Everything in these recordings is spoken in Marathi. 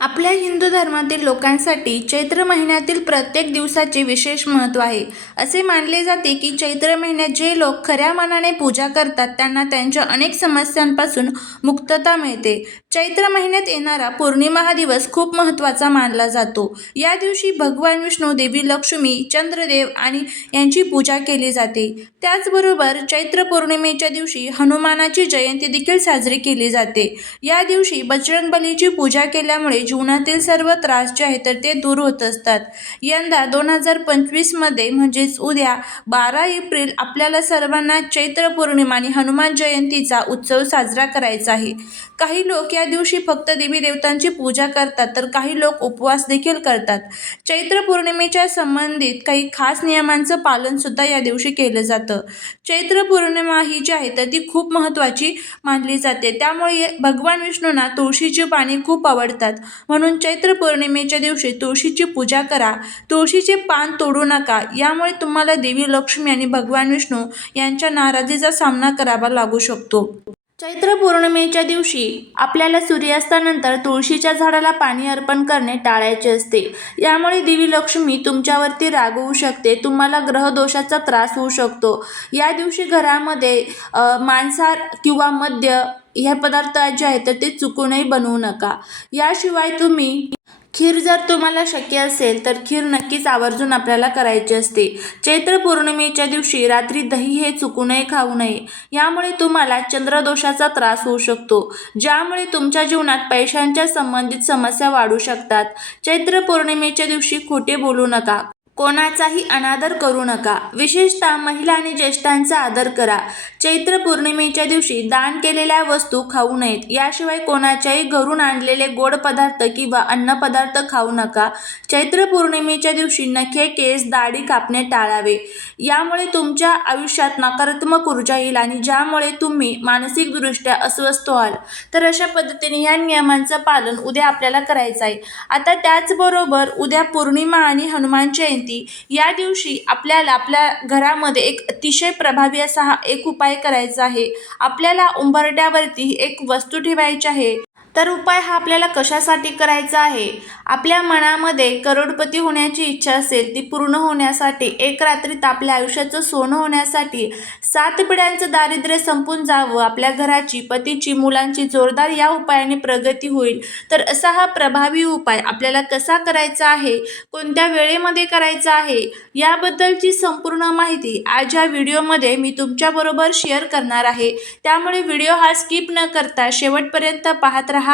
आपल्या हिंदू धर्मातील लोकांसाठी चैत्र महिन्यातील प्रत्येक दिवसाचे विशेष महत्त्व आहे. असे मानले जाते की चैत्र महिन्यात जे लोक खऱ्या मनाने पूजा करतात त्यांना त्यांच्या अनेक समस्यांपासून मुक्तता मिळते. चैत्र महिन्यात येणारा पौर्णिमा हा दिवस खूप महत्त्वाचा मानला जातो. या दिवशी भगवान विष्णू देवी लक्ष्मी चंद्रदेव आणि यांची पूजा केली जाते. त्याचबरोबर चैत्र पौर्णिमेच्या दिवशी हनुमानाची जयंती देखील साजरी केली जाते. या दिवशी बजरंगबलीची पूजा केल्यामुळे जीवनातील सर्व त्रास जे आहे तर ते दूर होत असतात. यंदा दोन हजार पंचवीसमध्ये म्हणजेच उद्या बारा एप्रिल आपल्याला सर्वांना चैत्र पौर्णिमा आणि हनुमान जयंतीचा उत्सव साजरा करायचा आहे. काही लोक या दिवशी फक्त देवी देवतांची पूजा करतात तर काही लोक उपवास देखील करतात. चैत्र पौर्णिमेच्या संबंधित काही खास नियमांचं पालन सुद्धा या दिवशी केलं जातं. चैत्र पौर्णिमा ही जी आहे तर ती खूप महत्त्वाची मानली जाते. त्यामुळे भगवान विष्णूंना तुळशीची पाने खूप आवडतात. म्हणून चैत्र पौर्णिमेच्या दिवशी तुळशीची पूजा करा. तुळशीचे पान तोडू नका. यामुळे तुम्हाला देवी लक्ष्मी आणि भगवान विष्णू यांच्या नाराजीचा सामना करावा लागू शकतो. चैत्र पौर्णिमेच्या दिवशी आपल्याला सूर्यास्तानंतर तुळशीच्या झाडाला पाणी अर्पण करणे टाळायचे असते. यामुळे देवी लक्ष्मी तुमच्यावरती रागवू शकते. तुम्हाला ग्रहदोषाचा त्रास होऊ शकतो. या दिवशी घरामध्ये मांसार मांसाहार किंवा मद्य ह्या पदार्थ जे आहेत तर ते चुकूनही बनवू नका. याशिवाय तुम्ही खीर जर तुम्हाला शक्य असेल तर खीर नक्कीच आवर्जून आपल्याला करायची असते. चैत्र पौर्णिमेच्या दिवशी रात्री दही हे चुकूनही खाऊ नये. यामुळे तुम्हाला चंद्रदोषाचा त्रास होऊ शकतो. ज्यामुळे तुमच्या जीवनात पैशांच्या संबंधित समस्या वाढू शकतात. चैत्र पौर्णिमेच्या दिवशी खोटे बोलू नका. कोणाचाही अनादर करू नका. विशेषतः महिला आणि ज्येष्ठांचा आदर करा. चैत्र पौर्णिमेच्या दिवशी दान केलेल्या वस्तू खाऊ नयेत. याशिवाय कोणाच्याही घरून आणलेले गोड पदार्थ किंवा अन्नपदार्थ खाऊ नका. चैत्र पौर्णिमेच्या दिवशी नखे केस दाढी कापणे टाळावे. यामुळे तुमच्या आयुष्यात नकारात्मक ऊर्जा येईल आणि ज्यामुळे तुम्ही मानसिकदृष्ट्या अस्वस्थ व्हाल. तर अशा पद्धतीने या नियमांचं पालन उद्या आपल्याला करायचं आहे. आता त्याचबरोबर उद्या पौर्णिमा आणि हनुमान जयंती या दिवशी आपल्याला आपल्या घरामध्ये एक अतिशय प्रभावी असा हा एक उपाय करायचा आहे. आपल्याला उंबरट्यावरती एक वस्तू ठेवायची आहे. तर उपाय हा आपल्याला कशासाठी करायचा आहे? आपल्या मनामध्ये करोडपती होण्याची इच्छा असेल ती पूर्ण होण्यासाठी एक रात्रीत आपल्या आयुष्याचं सोनं होण्यासाठी सात पिढ्यांचं दारिद्र्य संपून जावं आपल्या घराची पतीची मुलांची जोरदार या उपायाने प्रगती होईल. तर असा हा प्रभावी उपाय आपल्याला कसा करायचा आहे? कोणत्या वेळेमध्ये करायचा आहे? याबद्दलची संपूर्ण माहिती आज या व्हिडिओमध्ये मी तुमच्याबरोबर शेअर करणार आहे. त्यामुळे व्हिडिओ हा स्किप न करता शेवटपर्यंत पाहत राहा.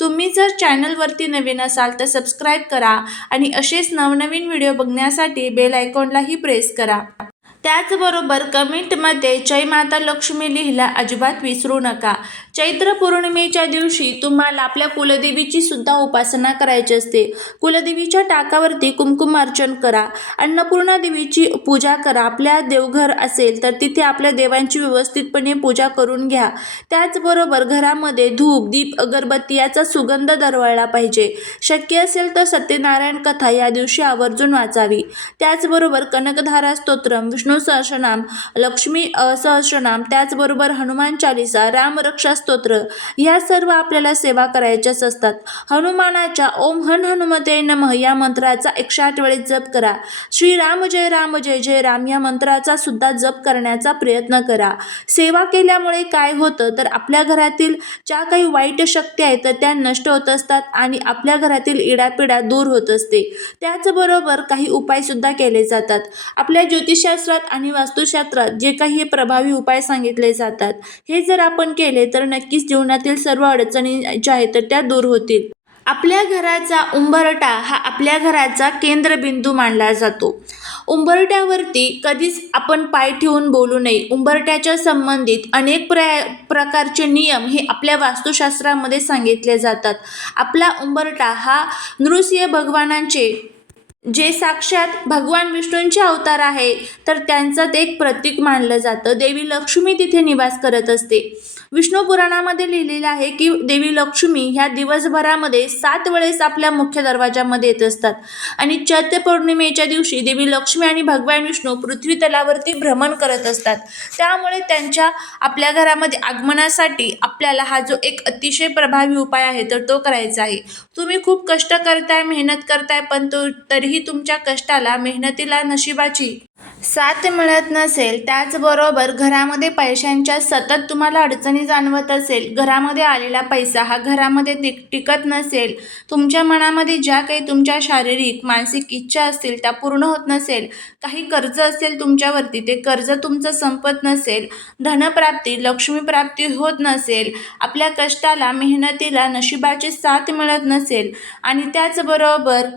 तुम्ही जर चॅनलवरती नवीन असाल तर सबस्क्राईब करा आणि असेच नवनवीन व्हिडिओ बघण्यासाठी बेल आयकॉनलाही प्रेस करा. त्याचबरोबर कमेंटमध्ये जय माता लक्ष्मी लिहिला अजिबात विसरू नका. चैत्र पौर्णिमेच्या दिवशी तुम्हाला आपल्या कुलदेवीची सुद्धा उपासना करायची असते. कुलदेवीच्या टाकावरती कुमकुमार्चन करा. अन्नपूर्णा देवीची पूजा करा. आपल्या देवघर असेल तर तिथे आपल्या देवांची व्यवस्थितपणे पूजा करून घ्या. त्याचबरोबर घरामध्ये धूप दीप अगरबत्ती याचा सुगंध दरवळला पाहिजे. शक्य असेल तर सत्यनारायण कथा या दिवशी आवर्जून वाचावी. त्याचबरोबर कनकधारा स्तोत्रम विष्णू सहस्रनाम लक्ष्मी सहस्रनाम त्याचबरोबर हनुमान चालिसा रामरक्षा स्तोत्र ह्या सर्व आपल्याला सेवा करायच्याच असतात. हनुमानाच्या ओम हन हनुमते नमः या मंत्राचा एकशे आठ वेळेस जप करा. श्री राम जय राम जय जय राम या मंत्राचा सुद्धा जप करण्याचा प्रयत्न करा. सेवा केल्यामुळे काय होतं? तर आपल्या घरातील ज्या काही वाईट शक्ती आहेत तर त्या नष्ट होत असतात आणि आपल्या घरातील इडापिडा दूर होत असते. त्याचबरोबर काही उपायसुद्धा केले जातात. आपल्या ज्योतिषशास्त्रात आणि वास्तुशास्त्रात जे काही प्रभावी उपाय सांगितले जातात हे जर आपण केले तर नक्कीच जीवनातील सर्व अडचणी ज्या आहेत तर त्या दूर होतील. आपल्या घराचा उंबरटा हा आपल्या घराचा केंद्रबिंदू मानला जातो. उंबरट्यावरती कधीच आपण पाय ठेवून बोलू नये. उंबरट्याच्या संबंधित अनेक प्र प्रकारचे नियम हे आपल्या वास्तुशास्त्रामध्ये सांगितले जातात. आपला उंबरटा हा नृसिंह भगवानांचे जे साक्षात भगवान विष्णूंचे अवतार आहे तर त्यांचं ते एक प्रतीक मानलं जातं. देवी लक्ष्मी तिथे निवास करत असते. विष्णू पुराणामध्ये लिहिलेलं आहे की देवी लक्ष्मी ह्या दिवसभरामध्ये सात वेळेस आपल्या मुख्य दरवाजामध्ये येत असतात. आणि चैत्य पौर्णिमेच्या दिवशी देवी लक्ष्मी आणि भगवान विष्णू पृथ्वी तलावरती भ्रमण करत असतात. त्यामुळे त्यांच्या आपल्या घरामध्ये आगमनासाठी आपल्याला हा जो एक अतिशय प्रभावी उपाय आहे तर तो करायचा आहे. तुम्ही खूप कष्ट करताय मेहनत करताय पण तो तरी तरीही तुमच्या कष्टाला मेहनतीला नशिबाची. साथ मिळत नसेल त्याचबरोबर घरामध्ये पैशांच्या सतत तुम्हाला अडचणी जाणवत असेल घरामध्ये आलेला पैसा हा घरामध्ये टिक टिकत नसेल तुमच्या मनामध्ये ज्या काही तुमच्या शारीरिक मानसिक इच्छा असतील त्या पूर्ण होत नसेल काही कर्ज असेल तुमच्यावरती ते कर्ज तुमचं संपत नसेल धनप्राप्ती लक्ष्मीप्राप्ती होत नसेल आपल्या कष्टाला मेहनतीला नशिबाची साथ मिळत नसेल आणि त्याचबरोबर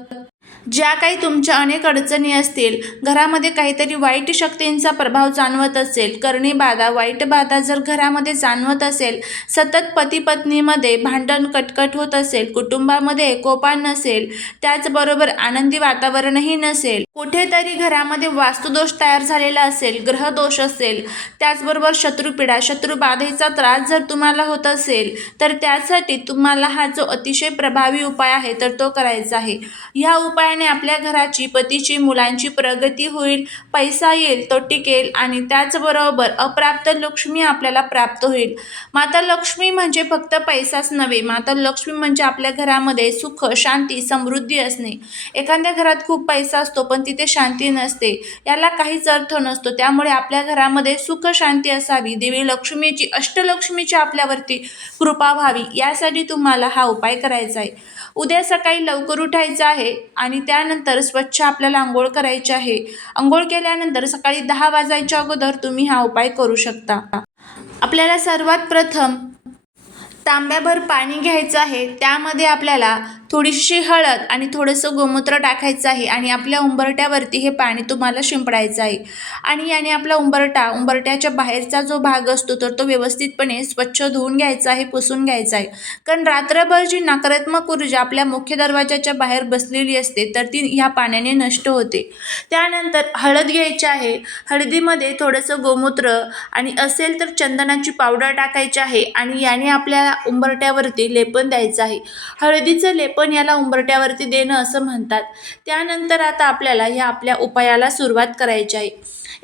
ज्या काही तुमच्या अनेक अडचणी असतील घरामध्ये काहीतरी वाईट शक्तींचा प्रभाव जाणवत असेल करणी बाधा वाईट बाधा जर घरामध्ये जाणवत असेल सतत पती पत्नीमध्ये भांडण कटकट होत असेल कुटुंबामध्ये एकोपा नसेल त्याचबरोबर आनंदी वातावरणही नसेल कुठेतरी घरामध्ये वास्तुदोष तयार झालेला असेल ग्रहदोष असेल त्याचबरोबर शत्रुपीडा शत्रुबाधेचा त्रास जर तुम्हाला होत असेल तर त्यासाठी तुम्हाला हा जो अतिशय प्रभावी उपाय आहे तर तो करायचा आहे. ह्या उपाय उपायाने आपल्या घराची पतीची मुलांची प्रगती होईल पैसा येईल तो टिकेल आणि त्याचबरोबर अप्राप्त लक्ष्मी आपल्याला प्राप्त होईल. माता लक्ष्मी म्हणजे फक्त पैसाच नव्हे माता लक्ष्मी म्हणजे आपल्या घरामध्ये सुख शांती समृद्धी असणे. एखाद्या घरात खूप पैसा असतो पण तिथे शांती नसते. याला काहीच अर्थ नसतो. त्यामुळे आपल्या घरामध्ये सुख शांती असावी. देवी लक्ष्मीची अष्टलक्ष्मीची आपल्यावरती कृपा व्हावी. यासाठी तुम्हाला हा उपाय करायचा आहे. उद्या सकाळी लवकर उठायचं आहे आणि त्यानंतर स्वच्छ आपल्याला आंघोळ करायची आहे. आंघोळ केल्यानंतर सकाळी दहा वाजायच्या अगोदर तुम्ही हा उपाय करू शकता. आपल्याला सर्वात प्रथम तांब्याभर पाणी घ्यायचं आहे त्यामध्ये आपल्याला थोडीशी हळद आणि थोडंसं गोमूत्र टाकायचं आहे आणि आपल्या उंबरट्यावरती हे पाणी तुम्हाला शिंपडायचं आहे. आणि याने आपला उंबरटा उंबरट्याच्या बाहेरचा जो भाग असतो तर तो व्यवस्थितपणे स्वच्छ धुवून घ्यायचा आहे पुसून घ्यायचा आहे. कारण रात्रभर जी नकारात्मक ऊर्जा आपल्या मुख्य दरवाजाच्या बाहेर बसलेली असते तर ती ह्या पाण्याने नष्ट होते. त्यानंतर हळद घ्यायची आहे. हळदीमध्ये थोडंसं गोमूत्र आणि असेल तर चंदनाची पावडर टाकायची आहे आणि याने आपल्या उंबरट्यावरती लेपन द्यायचं आहे. हळदीचं लेपन याला उंबरट्यावरती देणं असं म्हणतात. त्यानंतर आता आपल्याला ह्या आपल्या उपायाला सुरुवात करायची आहे.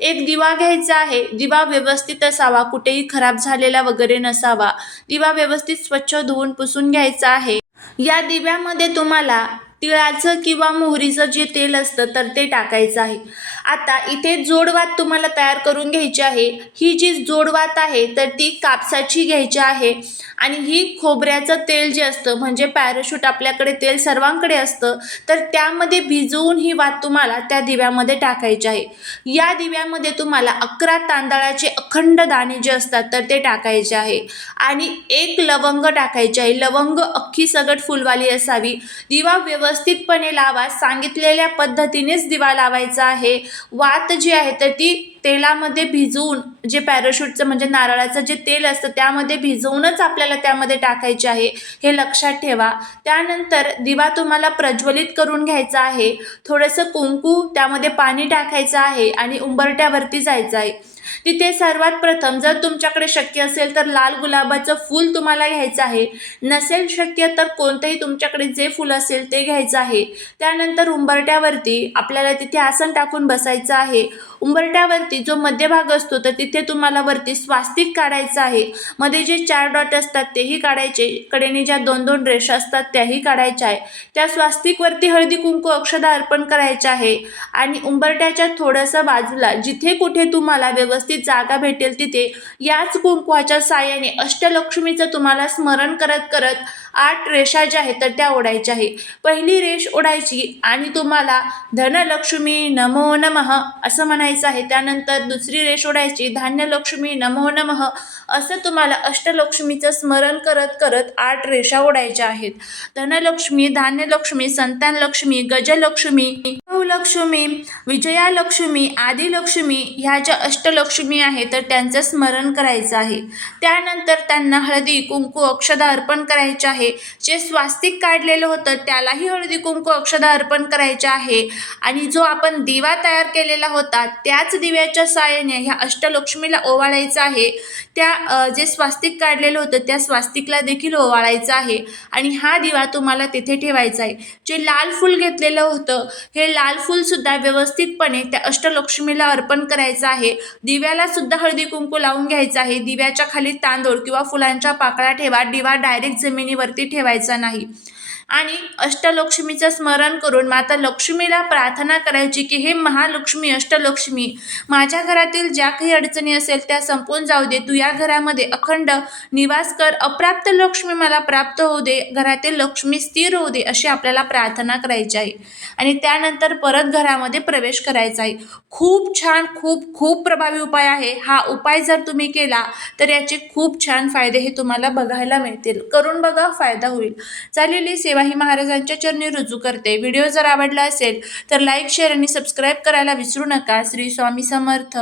एक दिवा घ्यायचा आहे. दिवा व्यवस्थित असावा. कुठेही खराब झालेला वगैरे नसावा. दिवा व्यवस्थित स्वच्छ धुवून पुसून घ्यायचा आहे. या दिव्यामध्ये तुम्हाला तिळाचं किंवा मोहरीचं जे तेल असतं तर ते टाकायचं आहे. आता इथे जोडवात तुम्हाला तयार करून घ्यायची आहे. ही जी जोडवात आहे तर ती कापसाची घ्यायची आहे. आणि ही खोबऱ्याचं तेल जे असतं म्हणजे पॅराशूट आपल्याकडे तेल सर्वांकडे असतं तर त्यामध्ये भिजवून ही वात तुम्हाला त्या दिव्यामध्ये टाकायची आहे. या दिव्यामध्ये तुम्हाला अकरा तांदळाचे अखंड दाणे जे असतात तर ते टाकायचे आहे. आणि एक लवंग टाकायचे आहे. लवंग अख्खी सगट फुलवाली असावी. दिवा व्यवस्थितपणे लावा. सांगितलेल्या पद्धतीनेच दिवा लावायचा आहे. वात जी आहे तर ती तेलामध्ये भिजवून जे पॅराशूटचं म्हणजे नारळाचं जे तेल असतं त्यामध्ये भिजवूनच आपल्याला त्यामध्ये टाकायचे आहे. हे लक्षात ठेवा. त्यानंतर दिवा तुम्हाला प्रज्वलित करून घ्यायचा आहे. थोडंसं कुंकू त्यामध्ये पाणी टाकायचं आहे आणि उंबरट्यावरती जायचं आहे. तिथे सर्वात प्रथम जर तुमच्याकडे शक्य असेल तर लाल गुलाबाचं फूल तुम्हाला घ्यायचं आहे. नसेल शक्य तर कोणतंही तुमच्याकडे जे फूल असेल ते घ्यायचं आहे. त्यानंतर उंबरट्यावरती आपल्याला तिथे आसन टाकून बसायचं आहे. उंबरट्यावरती जो मध्यभाग असतो तर तिथे तुम्हाला वरती स्वास्तिक काढायचं आहे. मध्ये जे चार डॉट असतात तेही काढायचे. कडेने ज्या दोन दोन रेषा असतात त्याही काढायच्या आहे. त्या स्वास्तिकवरती हळदी कुंकू अक्षदा अर्पण करायचे आहे. आणि उंबरट्याच्या थोडंसं बाजूला जिथे कुठे तुम्हाला व्यवस्थित जागा भेटेल तिथे. याच कुंकवाच्या साह्याने अष्टलक्ष्मीचं तुम्हाला स्मरण करत करत आठ रेषा ज्या आहेत तर त्या ओढायच्या आहे पहिली रेष ओढायची आणि तुम्हाला धनलक्ष्मी नमो नमः असं म्हणायचं आहे. त्यानंतर दुसरी रेष ओढायची धान्यलक्ष्मी नमो नमः असं तुम्हाला अष्टलक्ष्मीचं स्मरण करत करत आठ रेषा ओढायच्या आहेत. धनलक्ष्मी धान्यलक्ष्मी संतानलक्ष्मी गजलक्ष्मी लक्ष्मी विजयालक्ष्मी आदिलक्ष्मी ह्या ज्या अष्टलक्ष्मी आहेत तर त्यांचं स्मरण करायचं आहे. त्यानंतर त्यांना हळदी कुंकू अक्षदा अर्पण करायचे आहे. जे स्वास्तिक काढलेलं होतं त्यालाही हळदी कुंकू अक्षदा अर्पण करायचे आहे. आणि जो आपण दिवा तयार केलेला होता त्याच दिव्याच्या साहाय्याने ह्या अष्टलक्ष्मीला ओवाळायचं आहे. त्या जे स्वास्तिक काढलेलं होतं त्या स्वास्तिकला देखील ओवाळायचं आहे. आणि हा दिवा तुम्हाला तिथे ठेवायचा आहे. जे लाल फूल घेतलेलं होतं हे लाल फूलसुद्धा व्यवस्थितपणे त्या अष्टलक्ष्मीला अर्पण करायचं आहे. दिव्याला सुद्धा हळदी कुंकू लावून घ्यायचं आहे. दिव्याच्या खाली तांदूळ किंवा फुलांच्या पाकळ्या ठेवा. दिवा डायरेक्ट जमिनीवरती ठेवायचा नाही. आणि अष्टलक्ष्मीचं स्मरण करून माता लक्ष्मीला प्रार्थना करायची की हे महालक्ष्मी अष्टलक्ष्मी माझ्या घरातील ज्या काही अडचणी असेल त्या संपून जाऊ दे. तू या घरामध्ये अखंड निवास कर. अप्राप्त लक्ष्मी मला प्राप्त होऊ दे. घरातील लक्ष्मी स्थिर होऊ दे अशी आपल्याला प्रार्थना करायची आहे. आणि त्यानंतर परत घरामध्ये प्रवेश करायचा आहे. खूप छान खूप खूप प्रभावी उपाय आहे. हा उपाय जर तुम्ही केला तर याचे खूप छान फायदे हे तुम्हाला बघायला मिळतील. करून बघा फायदा होईल. चालेली सेवा ही महाराजांच्या चरणी रुजू करते. व्हिडिओ जर आवडला असेल तर लाईक शेअर आणि सबस्क्राईब करायला विसरू नका. श्री स्वामी समर्थ.